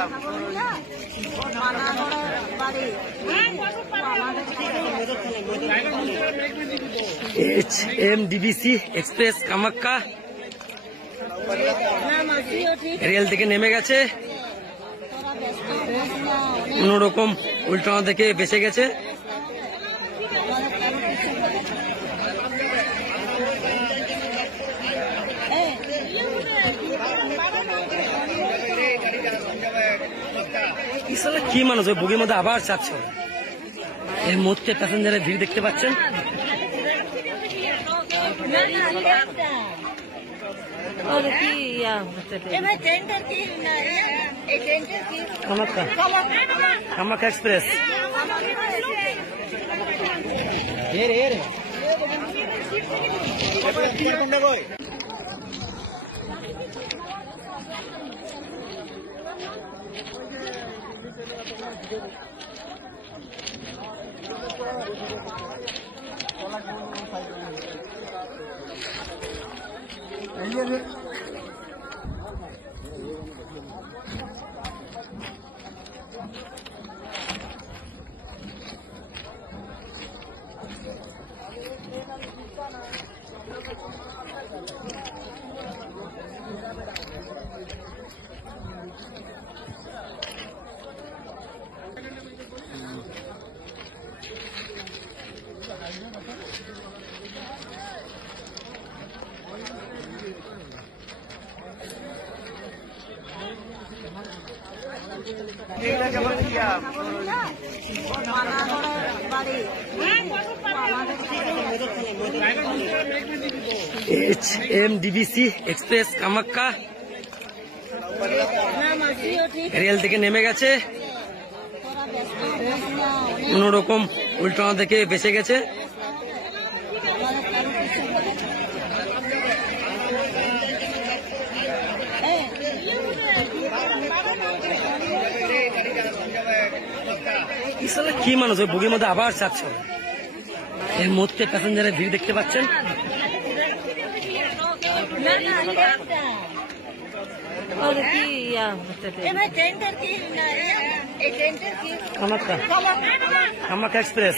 HMDBC express Kamakhya rail থেকে নেমে গেছে, কোনরকম উল্টানো থেকে বেঁচে গেছে। কি মানুষ ওই বগির মধ্যে আবার চাপছে। এই মুহূর্তে প্যাসেঞ্জারের ভিড় দেখতে পাচ্ছেন। Kamakhya Kamakhya express HMDBC express Kamakhya rail থেকে নেমে গেছে, কোনরকম উল্টানো থেকে বেঁচে গেছে। কি মানুষ ওই বগির মধ্যে আবার চাপছে। এই মুহূর্তে প্যাসেঞ্জারের ভিড় দেখতে পাচ্ছেন। কামাখ্যা কামাখ্যা এক্সপ্রেস